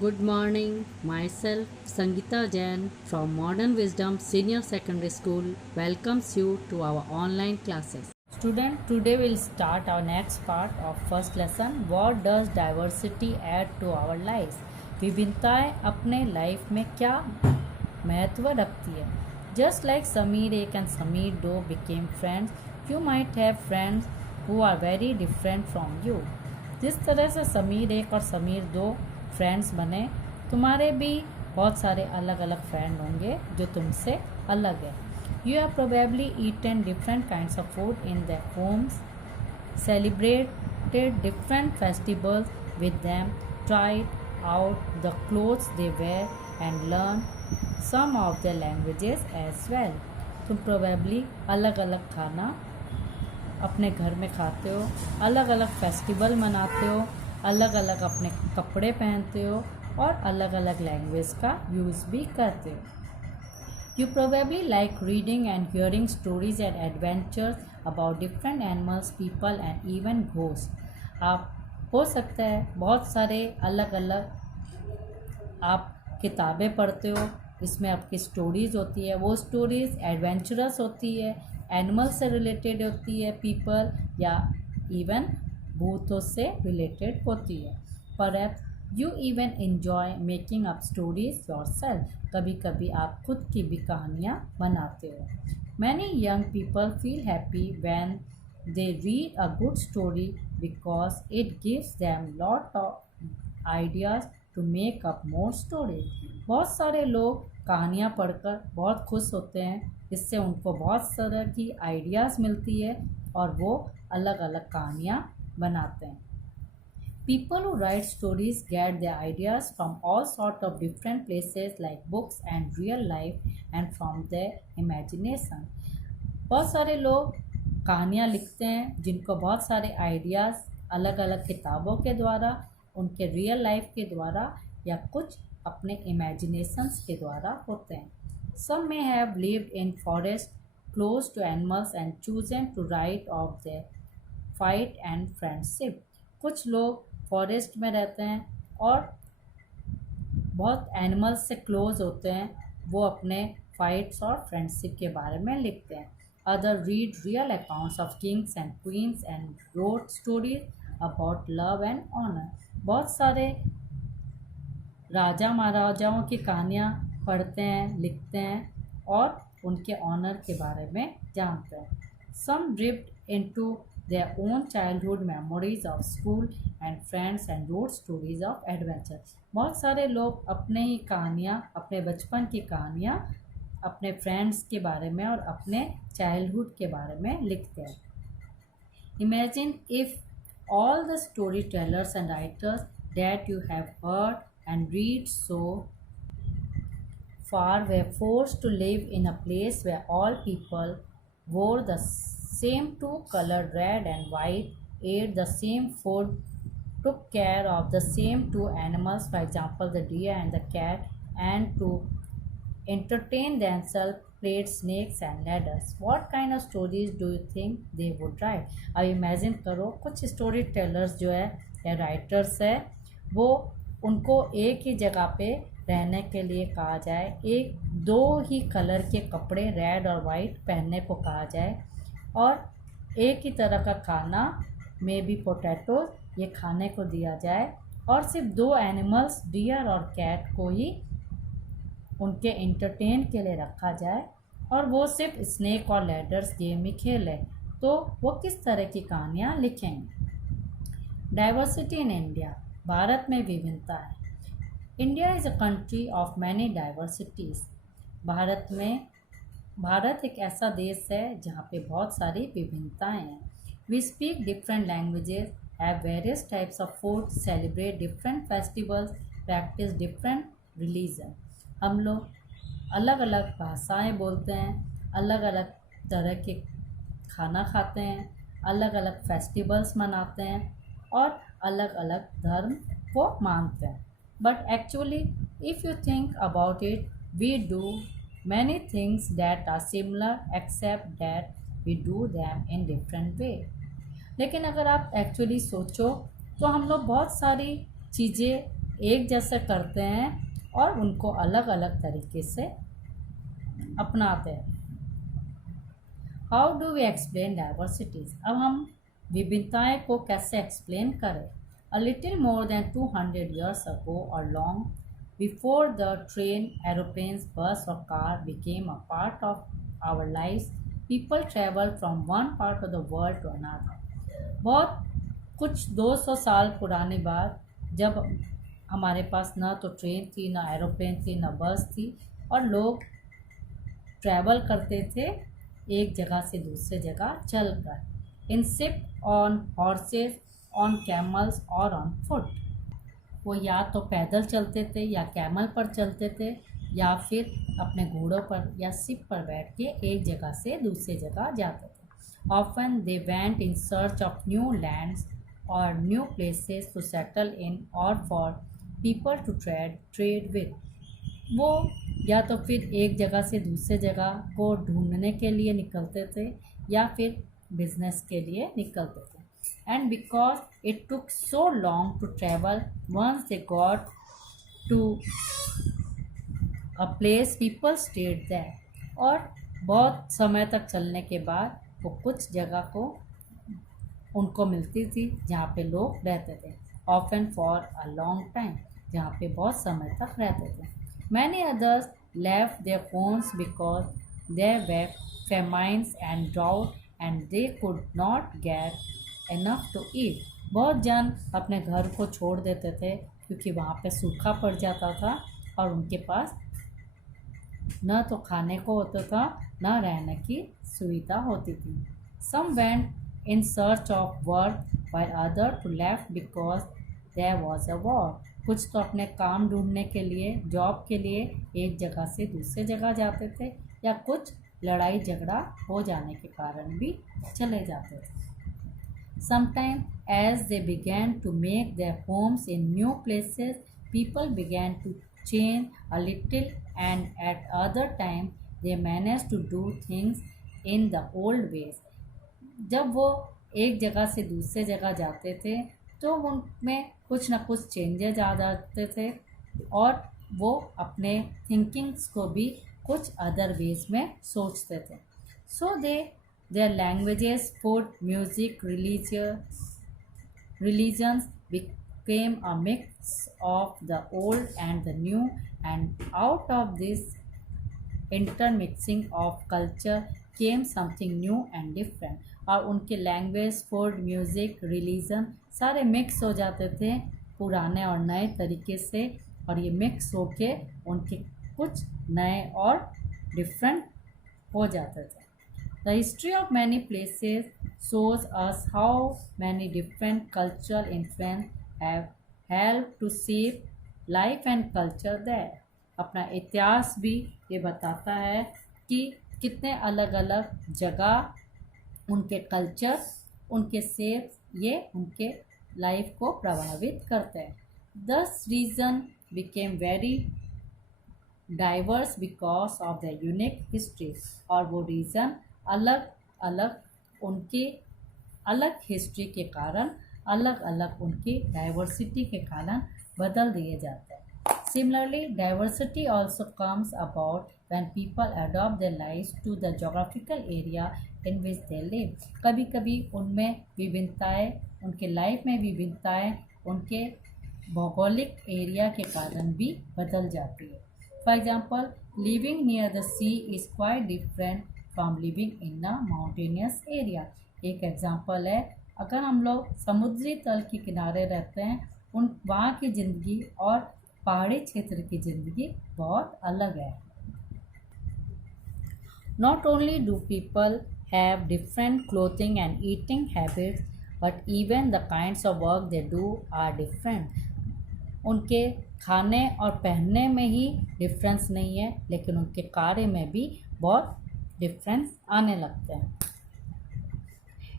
Good morning, myself Sangeeta Jain from Modern Wisdom Senior Secondary School welcomes you to our online classes. Student, today we'll start our next part of first lesson. What does diversity add to our lives? विभिन्नताएं अपने life में क्या महत्व रखती है? Just like Sameer Ek and Sameer Do became friends, you might have friends who are very different from you. जिस तरह से समीर एक और समीर दो फ्रेंड्स बने, तुम्हारे भी बहुत सारे अलग अलग फ्रेंड होंगे जो तुमसे अलग है. You have probably eaten different kinds of food in their होम्स, celebrated different festivals with them, tried out the clothes they wear and learned some of their languages as well. तुम प्रोबेबली अलग अलग खाना अपने घर में खाते हो, अलग अलग फेस्टिवल मनाते हो, अलग अलग अपने कपड़े पहनते हो और अलग अलग लैंग्वेज का यूज़ भी करते हो. You probably like reading and hearing stories and adventures about different animals, people and even ghost. आप हो सकता है बहुत सारे अलग अलग आप किताबें पढ़ते हो, इसमें आपकी स्टोरीज़ होती है, वो स्टोरीज़ एडवेंचरस होती है, एनिमल से रिलेटेड होती है, पीपल या इवन भूतों से रिलेटेड होती है. Perhaps you even enjoy making up stories yourself. कभी कभी आप खुद की भी कहानियाँ बनाते हो. Many young people feel happy when they read a good story because it gives them lot of ideas to make up more stories. बहुत सारे लोग कहानियाँ पढ़कर बहुत खुश होते हैं, इससे उनको बहुत तरह की आइडियाज़ मिलती है और वो अलग अलग कहानियाँ बनाते हैं. People who write stories get their ideas from all sorts of different places like books and real life and from their imagination. बहुत सारे लोग कहानियाँ लिखते हैं जिनको बहुत सारे आइडियाज़ अलग अलग किताबों के द्वारा, उनके रियल लाइफ के द्वारा या कुछ अपने इमेजिनेशंस के द्वारा होते हैं. Some may have lived in forests close to animals and chosen to write of their fight and friendship. कुछ लोग फॉरेस्ट में रहते हैं और बहुत एनिमल्स से क्लोज होते हैं, वो अपने फाइट्स और फ्रेंडशिप के बारे में लिखते हैं. Other read real accounts of kings and queens and wrote stories about love and honour. बहुत सारे राजा महाराजाओं की कहानियाँ पढ़ते हैं, लिखते हैं और उनके ऑनर के बारे में जानते हैं. Some drift into their own childhood memories of school and friends and wrote stories of adventure. बहुत सारे लोग अपने ही कहानियाँ, अपने बचपन की कहानियाँ अपने फ्रेंड्स के बारे में और अपने चाइल्डहुड के बारे में लिखते हैं. Imagine if all the storytellers and writers that you have heard and read so far were forced to live in a place where all people wore the same two colored red and white, ate the same food, took care of the same two animals, for example the deer and the cat, and to entertain themselves played snakes and ladders. What kind of stories do you think they would write? अब imagine करो कुछ story tellers जो है या writers है, वो उनको एक ही जगह पे रहने के लिए कहा जाए, एक दो ही कलर के कपड़े रेड और वाइट पहनने को कहा जाए और एक ही तरह का खाना में भी पोटैटो ये खाने को दिया जाए और सिर्फ दो एनिमल्स डियर और कैट को ही उनके एंटरटेन के लिए रखा जाए और वो सिर्फ स्नेक और लैडर्स गेम ही खेलें, तो वो किस तरह की कहानियाँ लिखेंगे. Diversity in India. भारत में विभिन्नता है. India is a country of many diversities. Bharat एक ऐसा देश है जहाँ पे बहुत सारी विभिन्नताएं हैं. We speak different languages, have various types of food, celebrate different festivals, practise different religion. हम लोग अलग अलग भाषाएं बोलते हैं, अलग अलग तरह के खाना खाते हैं, अलग अलग फेस्टिवल्स मनाते हैं और अलग अलग धर्म को मानते हैं. But actually if you think about it, we do many things that are similar except that we do them in different way. लेकिन अगर आप एक्चुअली सोचो तो हम लोग बहुत सारी चीज़ें एक जैसे करते हैं और उनको अलग अलग तरीके से अपनाते हैं। How do we explain diversities? अब हम विभिन्नताएं को कैसे एक्सप्लेन करें? A little more than 200 years ago or long before the train, aeroplanes, bus or car became a part of our lives, people traveled from one part of the world to another. बहुत कुछ 200 साल पुरानी बात, जब हमारे पास ना तो train थी, ना एरोप्लेन थी, ना बस थी, और लोग ट्रैवल करते थे एक जगह से दूसरे जगह चलकर, in ship, on horses, on camels और ऑन फुट। वो या तो पैदल चलते थे या कैमल पर चलते थे या फिर अपने घोड़ों पर या शिप पर बैठ के एक जगह से दूसरी जगह जाते थे। Often they went in search of new lands और new places to settle in और for people to trade with. वो या तो फिर एक जगह से दूसरे जगह को ढूंढने के लिए निकलते थे या फिर बिजनेस के लिए निकलते थे। And because it took so long to travel, once they got to a place people stayed there. और बहुत समय तक चलने के बाद वो कुछ जगह को उनको मिलती थी जहाँ पे लोग रहते थे, often for a long time, जहाँ पे बहुत समय तक रहते थे। Many others left their homes because there were famines and drought and they could not get enough to eat. बहुत जन अपने घर को छोड़ देते थे क्योंकि वहाँ पे सूखा पड़ जाता था और उनके पास न तो खाने को होता था न रहने की सुविधा होती थी। Some went in search of work while others left because there was a war. कुछ तो अपने काम ढूंढने के लिए, जॉब के लिए एक जगह से दूसरे जगह जाते थे या कुछ लड़ाई झगड़ा हो जाने के कारण भी चले जाते थे। Sometime as they began to make their homes in new places, people began to change a little, and at other time they managed to do things in the old ways. जब वो एक जगह से दूसरे जगह जाते थे तो उनमें कुछ ना कुछ चेंजेस आ जाते थे और वो अपने थिंकिंग्स को भी कुछ अदर वेज में सोचते थे। So their languages, food, music, religions became a mix of the old and the new, and out of this intermixing of culture came something new and different. और उनके लैंग्वेज, फूड, म्यूज़िक, रिलीजन सारे mix हो जाते थे पुराने और नए तरीके से, और ये मिक्स होके उनके कुछ नए और डिफरेंट हो जाते थे। The history of many places shows us how many different cultural influence have helped to shape life and culture there. अपना इतिहास भी ये बताता है कि कितने अलग अलग जगह उनके कल्चर, उनके शेप ये उनके लाइफ को प्रभावित करते हैं। Thus region became very diverse because of the unique history. और वो रीज़न अलग अलग उनकी अलग हिस्ट्री के कारण, अलग अलग उनकी डाइवर्सिटी के कारण बदल दिए जाते हैं। Similarly, diversity also comes about when people adopt their lives to the geographical area in which they live. कभी कभी उनमें विभिन्नताएं, उनके लाइफ में विभिन्नताएं उनके भौगोलिक एरिया के कारण भी बदल जाती है। For example, living near the sea is quite different from living in a mountainous area. एक एग्जाम्पल है, अगर हम लोग समुद्री तल के किनारे रहते हैं, उन वहाँ की ज़िंदगी और पहाड़ी क्षेत्र की ज़िंदगी बहुत अलग है। Not only do people have different clothing and eating habits, but even the kinds of work they do are different. उनके खाने और पहनने में ही डिफरेंस नहीं है, लेकिन उनके कार्य में भी बहुत डिफरेंस आने लगते हैं।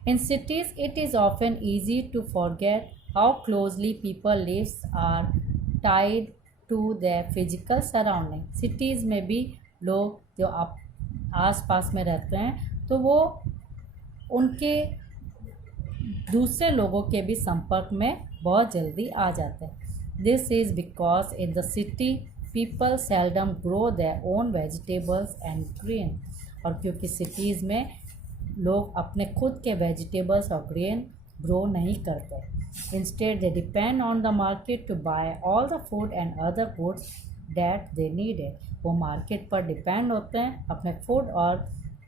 In cities, it is often easy to forget how closely people lives are tied to their physical surrounding. Cities में भी लोग जो आस पास में रहते हैं तो वो उनके दूसरे लोगों के भी संपर्क में बहुत जल्दी आ जाते हैं। This is because in the city people seldom grow their own vegetables and grain. और क्योंकि सिटीज़ में लोग अपने खुद के वेजिटेबल्स और ग्रेन ग्रो नहीं करते. Instead, they depend on the market to buy all the food and other goods that they needed. वो मार्केट पर डिपेंड होते हैं अपने फूड और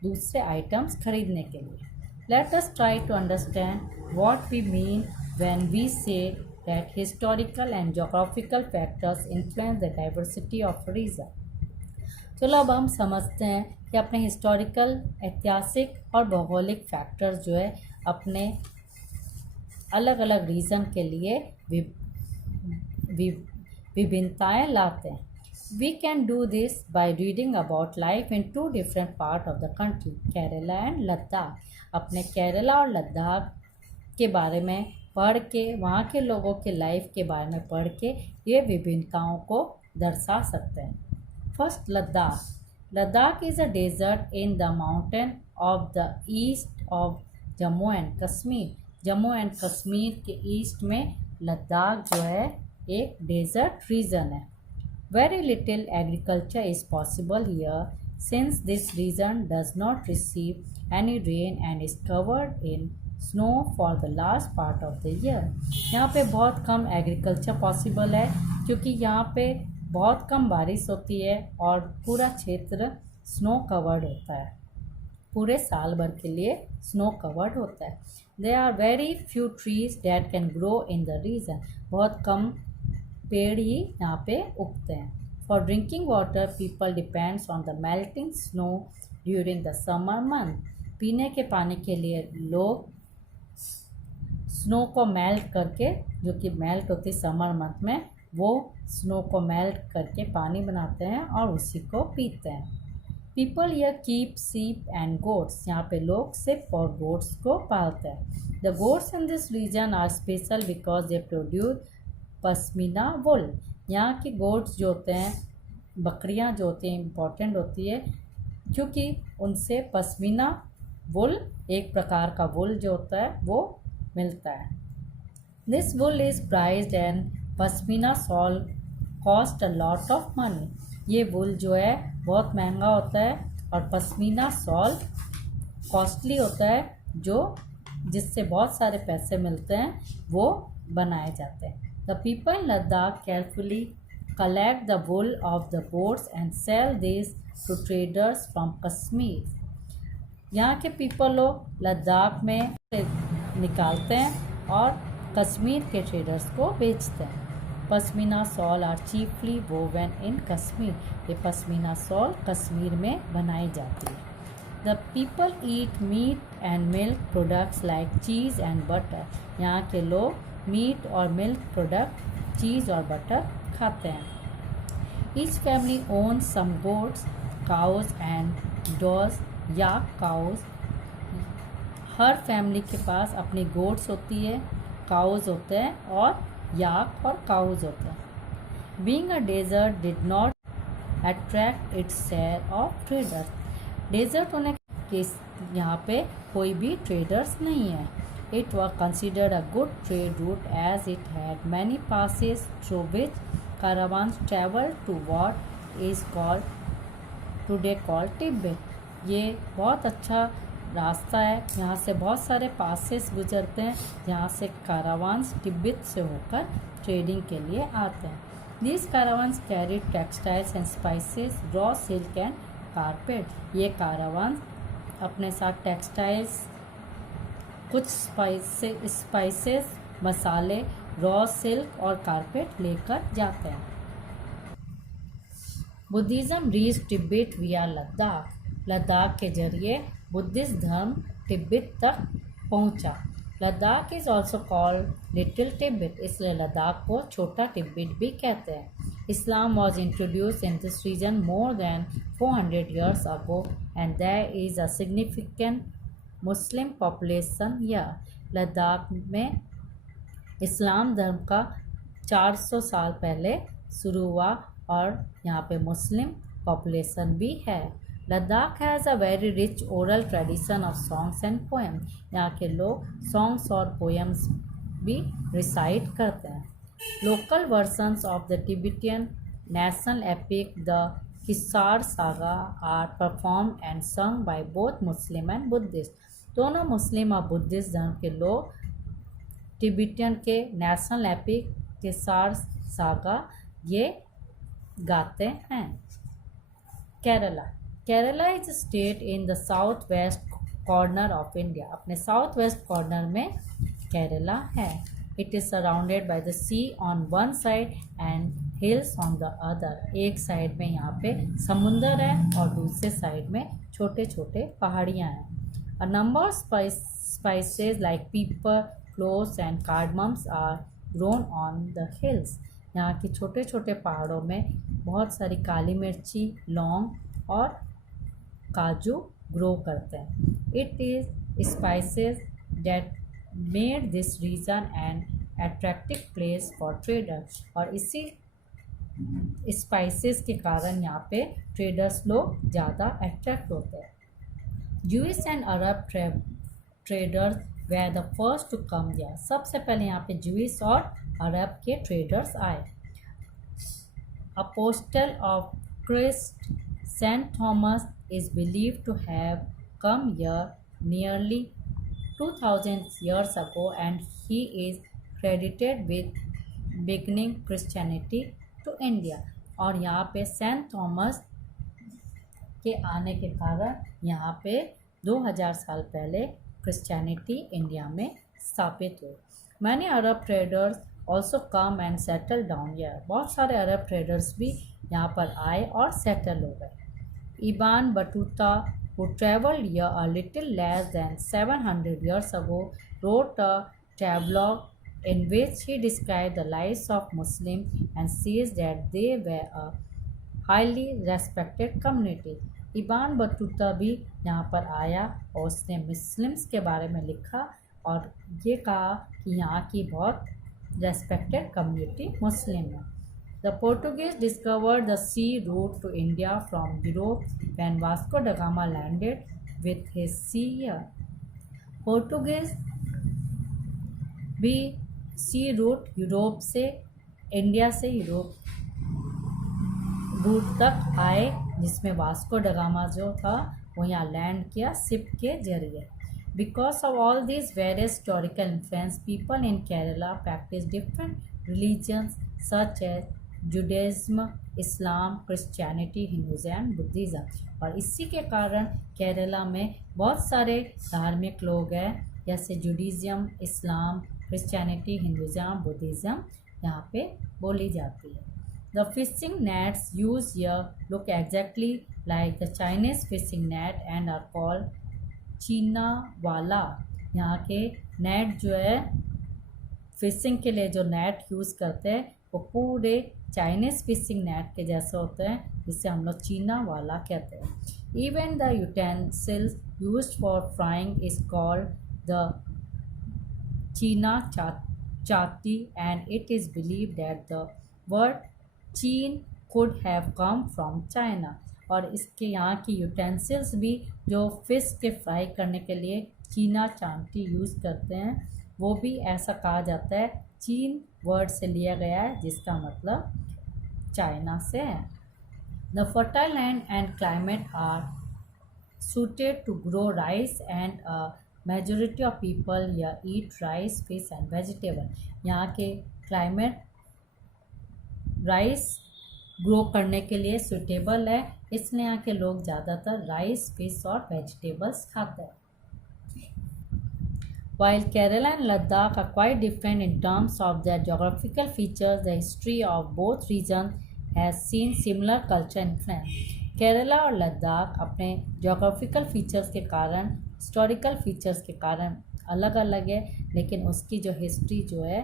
दूसरे आइटम्स खरीदने के लिए. Let us try to understand what we mean when we say that historical and geographical factors influence the diversity of region. चलो अब हम समझते हैं कि अपने हिस्टोरिकल, ऐतिहासिक और भौगोलिक फैक्टर्स जो है अपने अलग अलग रीज़न के लिए विभिन्नताएँ लाते हैं. We can do this by reading about life in two different part of the country, Kerala and Ladakh. अपने केरला और लद्दाख के बारे में पढ़ के, वहाँ के लोगों के लाइफ के बारे में पढ़ के ये विभिन्नताओं को दर्शा सकते हैं. First, Ladakh. Ladakh is a desert in the mountain of the east of Jammu and Kashmir. Jammu and Kashmir के ईस्ट में लद्दाख जो है एक डेजर्ट रीजन है. Very little agriculture is possible here since this region does not receive any rain and is covered in snow for the last part of the year. यहाँ पे बहुत कम agriculture possible है क्योंकि यहाँ पे बहुत कम बारिश होती है और पूरा क्षेत्र स्नो कवर्ड होता है. पूरे साल भर के लिए स्नो कवर्ड होता है. There are very few trees that can grow in the region. बहुत कम पेड़ ही यहाँ पे उगते हैं. For drinking water, people depends on the melting snow during the summer month. पीने के पानी के लिए लोग स्नो को मेल्ट करके, जो कि मेल्ट होती है समर मंथ में, वो स्नो को मेल्ट करके पानी बनाते हैं और उसी को पीते हैं. People here keep sheep and goats. यहाँ पे लोग सिप और गोट्स को पालते हैं. The goats in this region are special because they produce pashmina wool. यहाँ के गोट्स जो होते हैं, बकरियाँ जो होती हैं, इम्पॉर्टेंट होती है क्योंकि उनसे पश्मीना वुल, एक प्रकार का वुल जो होता है, वो मिलता है. This wool is prized and pashmina shawl cost a lot of money. ये वुल जो है बहुत महंगा होता है और पश्मीना शॉल कॉस्टली होता है, जो जिससे बहुत सारे पैसे मिलते हैं, वो बनाए जाते हैं. The people in Ladakh carefully collect the wool of the goats and sell this to traders from Kashmir. यहाँ के पीपल लोग लद्दाख में निकालते हैं और कश्मीर के ट्रेडर्स को बेचते हैं. Pashmina shawl are chiefly woven in Kashmir. ये पश्मीना शॉल कश्मीर में बनाई जाती है. The people eat meat and milk products like cheese and butter. यहाँ के लोग मीट और मिल्क प्रोडक्ट, चीज़ और बटर खाते हैं. Each family owns some goats, cows and dzos या काउज. हर फैमिली के पास अपनी गोट्स होती है, काउज होते हैं और याक और काउज होते हैं. Being a desert did not attract its share of traders. Desert होने के यहाँ पे कोई भी ट्रेडर्स नहीं है. It was considered a good trade route as it had many passes through which caravans travel to what is called today called Tibet. ये बहुत अच्छा रास्ता है. यहाँ से बहुत सारे पासेस गुजरते हैं जहाँ से कारावान्स तिब्बत से होकर ट्रेडिंग के लिए आते हैं. These caravans carried textiles and spices, raw silk and carpet. ये कारावान अपने साथ टेक्सटाइल्स, कुछ स्पाइसेस, मसाले, रॉ सिल्क और कारपेट लेकर जाते हैं. बुद्धिज़्म रीच तिब्बत विया लद्दाख. लद्दाख के जरिए बुद्धिस्ट धर्म तिब्बत तक पहुंचा. Ladakh is also called little Tibet. इसलिए लद्दाख को छोटा तिब्बत भी कहते हैं. Islam was introduced in this region more than 400 years ago and there is a significant Muslim population here. Ladakh में इस्लाम धर्म का 400 साल पहले शुरू हुआ और यहाँ पे मुस्लिम पॉपुलेशन भी है. Ladakh has a very rich oral tradition of songs and poem. यहाँ के लोग सॉन्ग्स और पोएम्स भी रिसाइट करते हैं. Local versions of the Tibetan national epic, the Kisar Saga, are performed and sung by both Muslim and Buddhist. दोनों मुस्लिम और Buddhist धर्म के लोग तिब्बतियन के नेशनल एपिक किसार सागा ये गाते हैं। Kerala Kerala is state in the south west corner of India. अपने साउथ वेस्ट कॉर्नर में केरला है। It is surrounded by the sea on one side and hills on the other. एक साइड में यहाँ पे समुंदर है और दूसरे साइड में छोटे छोटे पहाड़ियाँ हैं। A number spices like pepper, cloves and cardamoms are grown on the hills. यहाँ के छोटे छोटे पहाड़ों में बहुत सारी काली मिर्ची, लौंग और काजू ग्रो करते हैं। It is spices that made this region an attractive place for traders. और इसी स्पाइसेस के कारण यहाँ पे ट्रेडर्स लोग ज़्यादा अट्रैक्ट होते हैं। Jewish and Arab traders were the first to come दिया। सबसे पहले यहाँ पे जूइश और अरब के ट्रेडर्स आए। Apostle of Christ Saint Thomas is believed to have come here nearly 2000 years ago, and he is credited with beginning Christianity to India। और यहाँ पे सेंट थॉमस के आने के कारण यहाँ पे 2000 साल पहले क्रिश्चियनिटी इंडिया में स्थापित हुई। Many Arab traders also come and settle down here. बहुत सारे अरब ट्रेडर्स भी यहाँ पर आए और सेटल हो गए। Ibn Battuta, who traveled here a little less than 700 years ago, wrote a travelogue in which he described the lives of Muslims and says that they were a highly respected community। Ibn Battuta भी यहाँ पर आया और उसने Muslims के बारे में लिखा और ये कहा कि यहाँ की बहुत रेस्पेक्टेड कम्युनिटी मुस्लिम है। The Portuguese discovered the sea route to India from Europe when Vasco da Gama landed with his sea। Portuguese भी सी रूट यूरोप से इंडिया से यूरोप रूट तक आए, जिसमें वास्को ड गामा जो था वो यहाँ लैंड किया शिप के जरिए। Because of all this various historical influence, people in Kerala practice different religions such as Judaism, Islam, Christianity, Hinduism and Buddhism. और इसी के कारण केरला में बहुत सारे धार्मिक लोग हैं, जैसे Judaism, Islam, Christianity, Hinduism, Buddhism यहाँ पे बोली जाती है। The fishing nets use here look exactly like the Chinese fishing net and are called cheena vala. यहाँ के नेट जो है फिशिंग के लिए जो नेट यूज़ करते हैं वो पूरे चाइनीज़ फिशिंग नेट के जैसे होते हैं, जिसे हम लोग चीना वाला कहते हैं। Even the utensils used for frying is called the cheena chatti and it is believe that the word cheen could have come from China. और इसके यहाँ की यूटेंसिल्स भी जो फिश के फ्राई करने के लिए चीना चांटी यूज़ करते हैं, वो भी ऐसा कहा जाता है चीन वर्ड से लिया गया है, जिसका मतलब चाइना से है। The fertile land and climate are suited to grow rice and a majority of people here eat rice, fish and vegetable। यहाँ के क्लाइमेट राइस ग्रो करने के लिए सुटेबल है, इसलिए यहाँ के लोग ज़्यादातर राइस, फिश और वेजिटेबल्स खाते हैं। While Kerala and Ladakh are quite different in terms of their geographical features, the history of both regions has seen similar culture influence। Kerala और लद्दाख अपने जोग्राफिकल फीचर्स के कारण, हिस्टोरिकल फीचर्स के कारण अलग अलग है, लेकिन उसकी जो हिस्ट्री जो है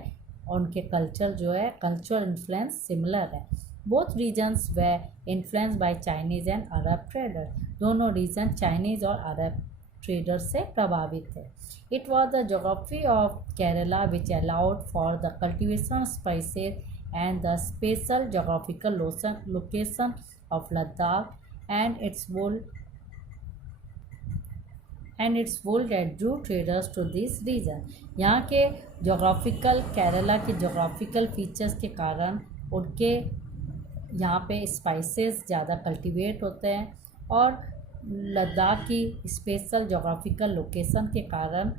और उनके कल्चर जो है, कल्चरल इन्फ्लुएंस सिमिलर है। Both regions were influence by Chinese and Arab trader. दोनों रीजन चाइनीज़ और अरब ट्रेडर से प्रभावित थे। It was the geography of Kerala which allowed for the cultivation spices and the special geographical location of Ladakh and its wool and its wool that drew traders to this region. यहाँ के geographical Kerala के geographical features के कारण उनके यहाँ पे spices ज़्यादा cultivate होते हैं और लद्दाख की स्पेशल जोग्राफिकल लोकेशन के कारण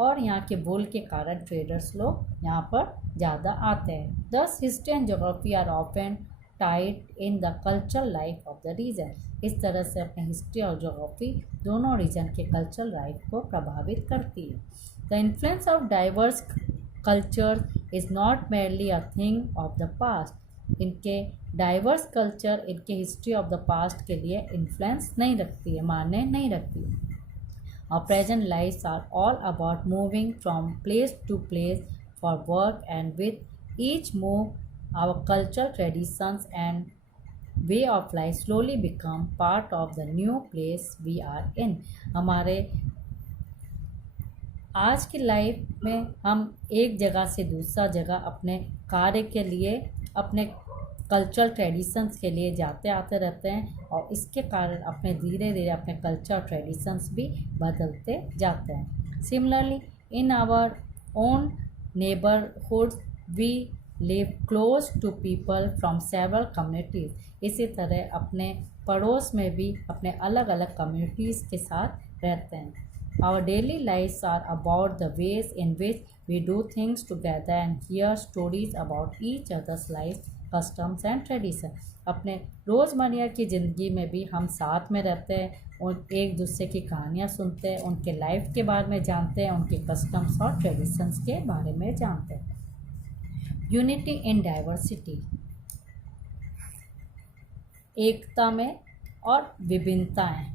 और यहाँ के वूल के कारण ट्रेडर्स लोग यहाँ पर ज़्यादा आते हैं. Thus history and geography are often tied in the cultural life of the region. इस तरह से अपने हिस्ट्री और जोग्राफी दोनों रीजन के कल्चरल लाइफ को प्रभावित करती है. The influence of diverse culture is not merely a thing of the past. इनके डाइवर्स कल्चर इनके हिस्ट्री ऑफ द पास्ट के लिए इन्फ्लुएंस नहीं रखती है, मायने नहीं रखती है. Our present lives are all about moving from place to place for work, and with each move, our cultural traditions and way of life slowly become part of the new place we are in. हमारे आज की life में हम एक जगह से दूसरा जगह अपने कार्य के लिए, अपने कल्चरल ट्रेडिशंस के लिए जाते आते रहते हैं और इसके कारण अपने धीरे धीरे अपने कल्चर ट्रेडिशंस भी बदलते जाते हैं. Similarly in our own neighbourhood we live close to people from several communities. इसी तरह अपने पड़ोस में भी अपने अलग अलग कम्युनिटीज़ के साथ रहते हैं. Our daily lives are about the ways in which we do things together and hear stories about each other's lives, customs and tradition. अपने रोज़मर्रा की ज़िंदगी में भी हम साथ में रहते हैं और एक दूसरे की कहानियाँ सुनते हैं, उनके लाइफ के बारे में जानते हैं, उनके कस्टम्स और ट्रेडिशंस के बारे में जानते हैं. Unity in diversity. एकता में और विभिन्नताएँ.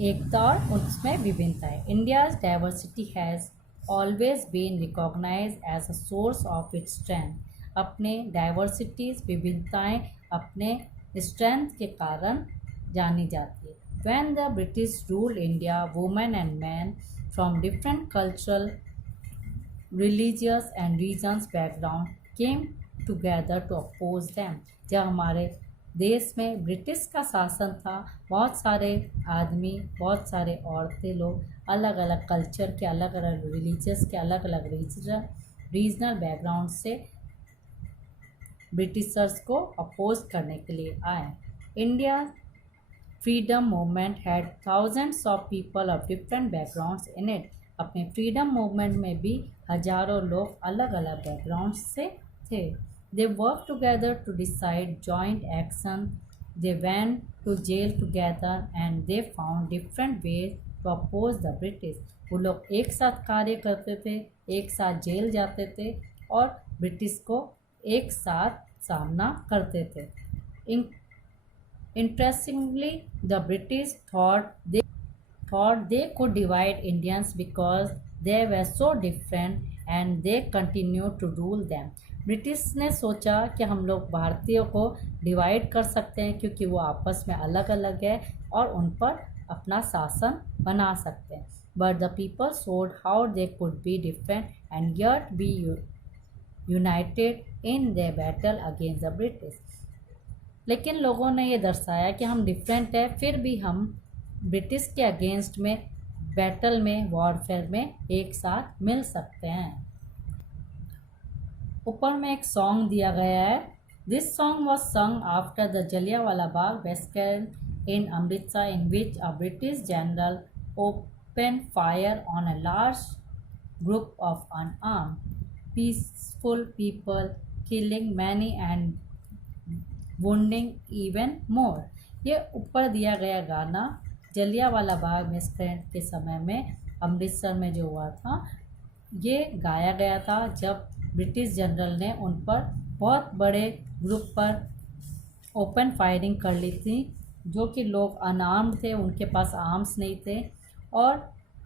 एकता और उसमें विभिन्नताएँ. India's diversity has always been recognise as a source of its strength. अपने डाइवर्सिटीज़ विभिन्नताएँ अपने स्ट्रेंथ के कारण जानी जाती है. When the British rule India, women and man from different cultural, religious and regions background came together to oppose them. जब हमारे देश में ब्रिटिश का शासन था, बहुत सारे आदमी, बहुत सारे औरतें लोग अलग अलग कल्चर के, अलग अलग रिलीजियस के, अलग अलग रीजनल बैकग्राउंड से ब्रिटिशर्स को अपोज करने के लिए आए. India freedom movement had thousands of people of different backgrounds in it. अपने फ्रीडम मूवमेंट में भी हजारों लोग अलग अलग बैकग्राउंड से थे. They worked together to decide joint action. They went to jail together and they found different ways to oppose the British. वो लोग एक साथ कार्य करते थे, एक साथ जेल जाते थे और ब्रिटिश को एक साथ सामना करते थे. Interestingly, the British thought they could divide Indians because they were so different and they continued to rule them. British ने सोचा कि हम लोग भारतीयों को डिवाइड कर सकते हैं क्योंकि वो आपस में अलग अलग है और उन पर अपना शासन बना सकते हैं. But the people showed how they could be different and yet be united in the battle against the British. लेकिन लोगों ने ये दर्शाया कि हम डिफरेंट है, फिर भी हम ब्रिटिश के अगेंस्ट में बैटल में, वॉरफेयर में एक साथ मिल सकते हैं. ऊपर में एक सॉन्ग दिया गया है. This song was sung after the Jallianwala Bagh massacre in Amritsar in which a British general open fire on a large group of unarmed peaceful people, killing many and wounding even more. ये ऊपर दिया गया गाना जलियांवाला बाग मैसेकर के समय में अमृतसर में जो हुआ था, ये गाया गया था जब ब्रिटिश जनरल ने उन पर बहुत बड़े ग्रुप पर ओपन फायरिंग कर ली थी, जो कि लोग अनआर्म्ड थे, उनके पास आर्म्स नहीं थे और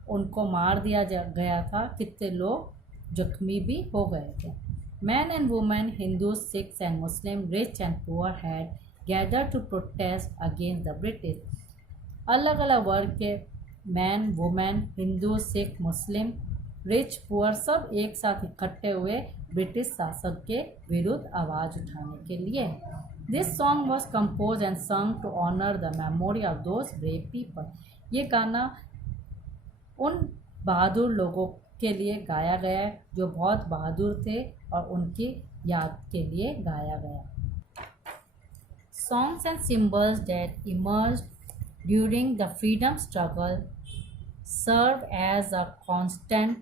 उनको मार दिया गया था. कितने लोग जख्मी भी हो गए थे. Man and women, Hindus, Sikhs and Muslim, rich and poor had gather to protest against the British. अलग अलग वर्ग के man, women, Hindu, Sikh, Muslim, rich, poor सब एक साथ इकट्ठे हुए ब्रिटिश शासक के विरुद्ध आवाज़ उठाने के लिए. This song was compose and sung to honour the memory of those brave people. ये गाना उन बहादुर लोगों के लिए गाया गया है जो बहुत बहादुर थे और उनकी याद के लिए गाया गया। Songs and symbols that emerged during the freedom struggle serve as a constant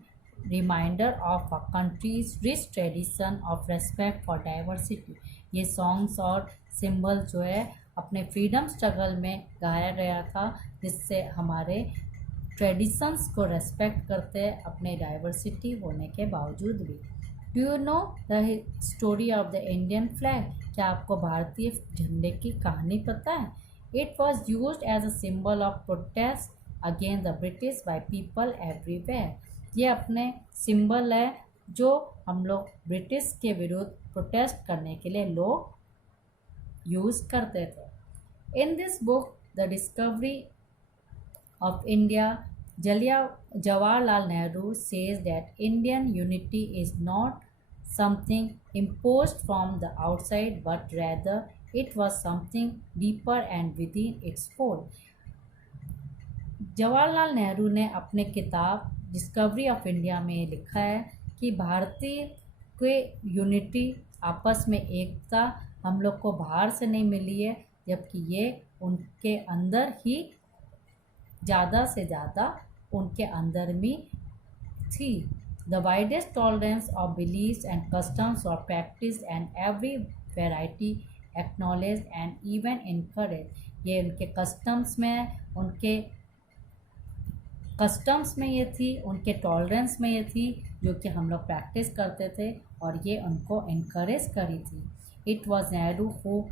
reminder of a country's rich tradition of respect for diversity। ये सॉन्ग्स और सिंबल जो है अपने फ्रीडम स्ट्रगल में गाया गया था, जिससे हमारे ट्रेडिशंस को रेस्पेक्ट करते हैं अपने डाइवर्सिटी होने के बावजूद भी। Do you know the story of the Indian flag? क्या आपको भारतीय झंडे की कहानी पता है? It was use as a symbol of protest against the British by people everywhere. ये अपने सिंबल है जो हम लोग ब्रिटिश के विरुद्ध प्रोटेस्ट करने के लिए लोग यूज़ करते थे। In this book the discovery of India, Jawaharlal Nehru says that Indian unity is not something imposed from the outside, but rather it was something deeper and within its fold। Jawaharlal Nehru ने अपने किताब discovery of India में लिखा है कि भारतीय के unity, आपस में एकता हम लोग को बाहर से नहीं मिली है, जबकि ये उनके अंदर ही ज़्यादा से ज़्यादा उनके अंदर में थी। The widest tolerance of beliefs and customs और practice and every variety acknowledge and even encourage. ये उनके कस्टम्स में ये थी, उनके टॉलरेंस में ये थी जो कि हम लोग प्रैक्टिस करते थे और ये उनको इनकरेज करी थी। It was Nehru who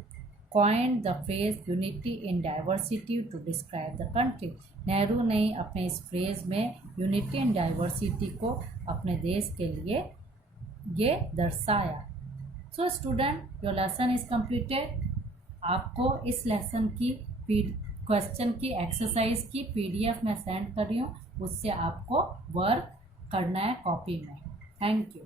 coined the phrase unity in diversity to describe the country। Nehru ने अपने इस फ्रेज में यूनिटी इन डाइवर्सिटी को अपने देश के लिए ये दर्शाया। So student, your lesson is completed. आपको इस लेसन की क्वेश्चन की एक्सरसाइज की PDF मैं सेंड कर रही हूँ, उससे आपको वर्क करना है कॉपी में। Thank you.